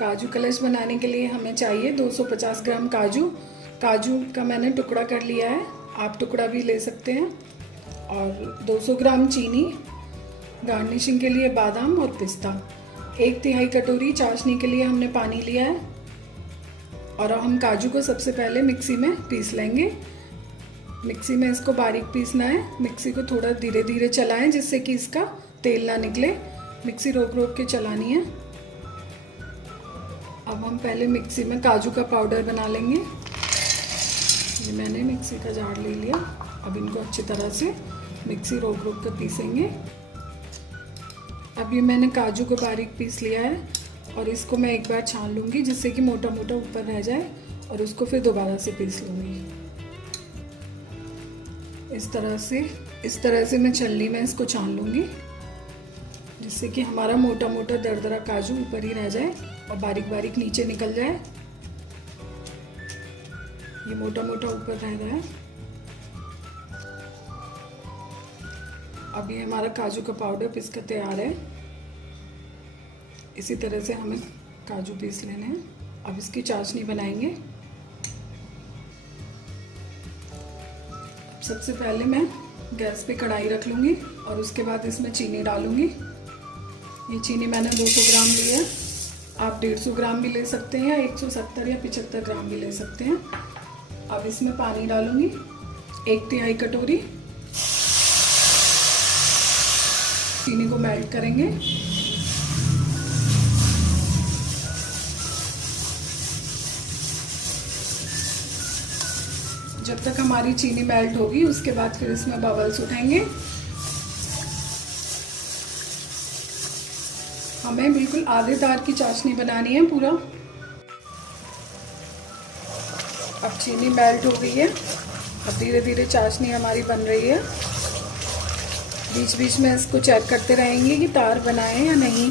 काजू कलश बनाने के लिए हमें चाहिए 250 ग्राम काजू। काजू का मैंने टुकड़ा कर लिया है, आप टुकड़ा भी ले सकते हैं। और 200 ग्राम चीनी, गार्निशिंग के लिए बादाम और पिस्ता। 1/3 कटोरी चाशनी के लिए हमने पानी लिया है। और अब हम काजू को सबसे पहले मिक्सी में पीस लेंगे। मिक्सी में इसको बारीक पीसना है। मिक्सी को थोड़ा धीरे धीरे चलाएं जिससे कि इसका तेल ना निकले। मिक्सी रोक रोक के चलानी है। अब हम पहले मिक्सी में काजू का पाउडर बना लेंगे। ये मैंने मिक्सी का जार ले लिया। अब इनको अच्छी तरह से मिक्सी रोक रोक कर पीसेंगे। अब ये मैंने काजू को बारीक पीस लिया है और इसको मैं एक बार छान लूँगी जिससे कि मोटा मोटा ऊपर रह जाए, और उसको फिर दोबारा से पीस लूँगी। इस तरह से मैं छलनी में इसको छान लूँगी जिससे कि हमारा मोटा मोटा दरदरा काजू ऊपर ही रह जाए और बारीक बारीक नीचे निकल जाए। ये मोटा मोटा ऊपर रह रहा है। अब ये हमारा काजू का पाउडर पीस कर तैयार है। इसी तरह से हमें काजू पीस लेने हैं। अब इसकी चाशनी बनाएंगे। सबसे पहले मैं गैस पे कढ़ाई रख लूँगी और उसके बाद इसमें चीनी डालूँगी। ये चीनी मैंने 200 ग्राम ली है, आप 150 ग्राम भी ले सकते हैं या 170 या 75 ग्राम भी ले सकते हैं। अब इसमें पानी डालूँगी 1/3 कटोरी। चीनी को मेल्ट करेंगे। जब तक हमारी चीनी मेल्ट होगी उसके बाद फिर इसमें बबल्स उठेंगे। हमें बिल्कुल आधे तार की चाशनी बनानी है पूरा। अब चीनी मेल्ट हो गई है। अब धीरे धीरे चाशनी हमारी बन रही है। बीच बीच में इसको चेक करते रहेंगे कि तार बनाए या नहीं।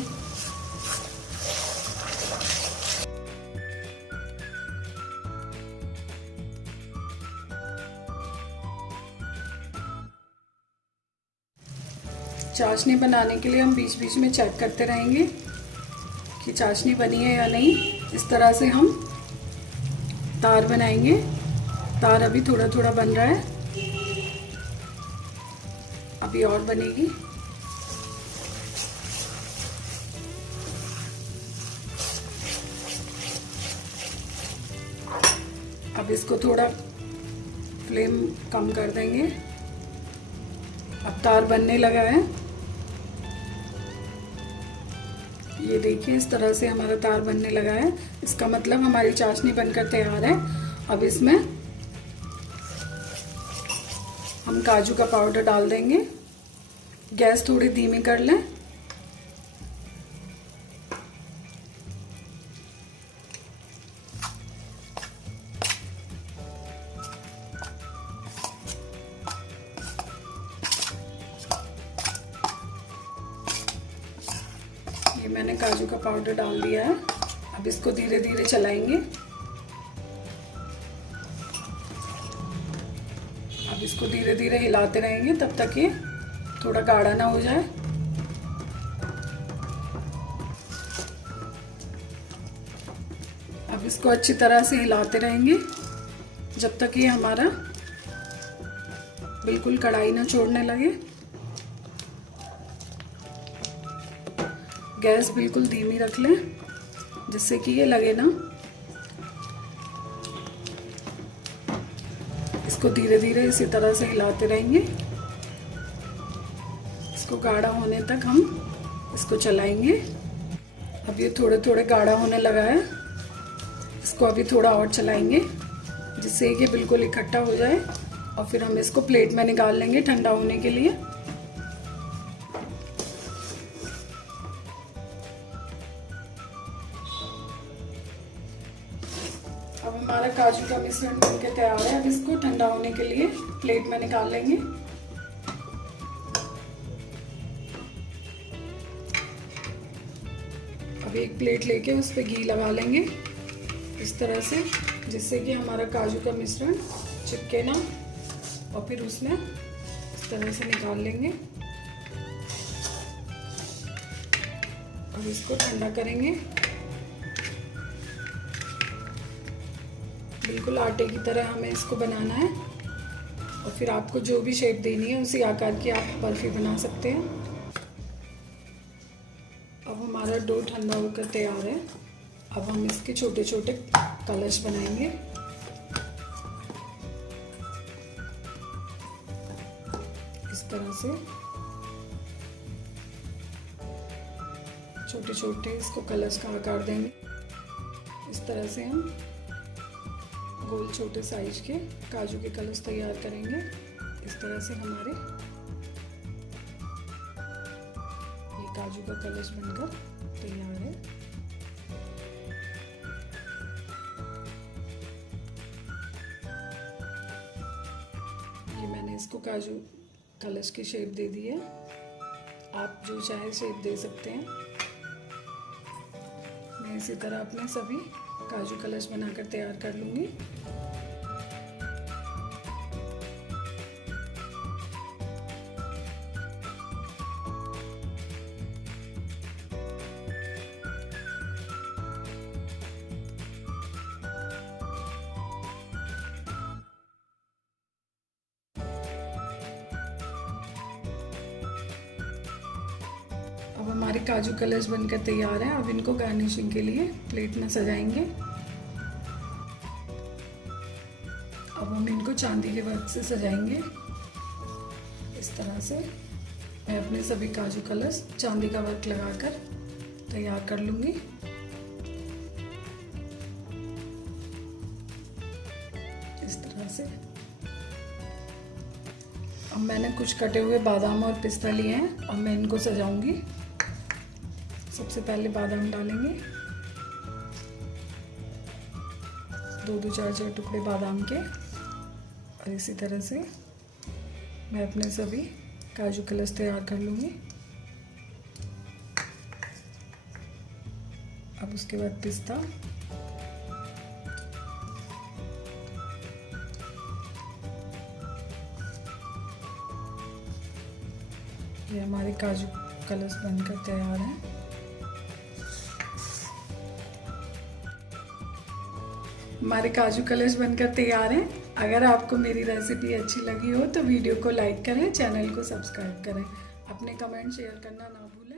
चाशनी बनाने के लिए हम बीच बीच में चेक करते रहेंगे कि चाशनी बनी है या नहीं। इस तरह से हम तार बनाएंगे। तार अभी थोड़ा थोड़ा बन रहा है, अभी और बनेगी। अब इसको थोड़ा फ्लेम कम कर देंगे। अब तार बनने लगा है। ये देखिए इस तरह से हमारा तार बनने लगा है। इसका मतलब हमारी चाशनी बनकर तैयार है। अब इसमें हम काजू का पाउडर डाल देंगे। गैस थोड़ी धीमी कर लें। ये मैंने काजू का पाउडर डाल दिया है। अब इसको धीरे धीरे चलाएंगे। अब इसको धीरे धीरे हिलाते रहेंगे तब तक ये थोड़ा गाढ़ा ना हो जाए। अब इसको अच्छी तरह से हिलाते रहेंगे जब तक ये हमारा बिल्कुल कढ़ाई ना छोड़ने लगे। गैस बिल्कुल धीमी रख लें जिससे कि ये लगे ना। इसको धीरे धीरे इसी तरह से हिलाते रहेंगे। इसको गाढ़ा होने तक हम इसको चलाएंगे। अब ये थोड़े थोड़े गाढ़ा होने लगा है। इसको अभी थोड़ा और चलाएंगे जिससे ये बिल्कुल इकट्ठा हो जाए, और फिर हम इसको प्लेट में निकाल लेंगे ठंडा होने के लिए। अब हमारा काजू का मिश्रण बनके तैयार है। अब इसको ठंडा होने के लिए प्लेट में निकाल लेंगे। अब एक प्लेट लेके उस पर घी लगा लेंगे इस तरह से, जिससे कि हमारा काजू का मिश्रण चिपके ना, और फिर उसमें इस तरह से निकाल लेंगे और इसको ठंडा करेंगे। बिल्कुल आटे की तरह हमें इसको बनाना है और फिर आपको जो भी शेप देनी है उसी आकार की आप बर्फ़ी बना सकते हैं। अब हमारा डो ठंडा होकर तैयार है। अब हम इसके छोटे छोटे कलश बनाएंगे। इस तरह से छोटे छोटे इसको कलश का आकार देंगे। इस तरह से हम गोल छोटे साइज के काजू के कलश तैयार करेंगे। इस तरह से हमारे ये काजू का कलश बनकर तैयार है। ये मैंने इसको काजू कलश की शेप दे दी है। आप जो चाहे शेप दे सकते हैं। मैं इसी तरह अपने सभी काजू कलश बनाकर तैयार कर लूँगी। अब हमारे काजू कलश बनकर तैयार हैं। अब इनको गार्निशिंग के लिए प्लेट में सजाएंगे। अब हम इनको चांदी के वर्क से सजाएंगे। इस तरह से मैं अपने सभी काजू कलश चांदी का वर्क लगाकर तैयार कर लूँगी। इस तरह से अब मैंने कुछ कटे हुए बादाम और पिस्ता लिए हैं और मैं इनको सजाऊंगी। सबसे पहले बादाम डालेंगे, 2-2 4-4 टुकड़े बादाम के। और इसी तरह से मैं अपने सभी काजू कलश तैयार कर लूँगी। अब उसके बाद पिस्ता, ये हमारे काजू कलश बनकर तैयार हैं। हमारे काजू कलश बनकर तैयार हैं। अगर आपको मेरी रेसिपी अच्छी लगी हो तो वीडियो को लाइक करें, चैनल को सब्सक्राइब करें, अपने कमेंट शेयर करना ना भूलें।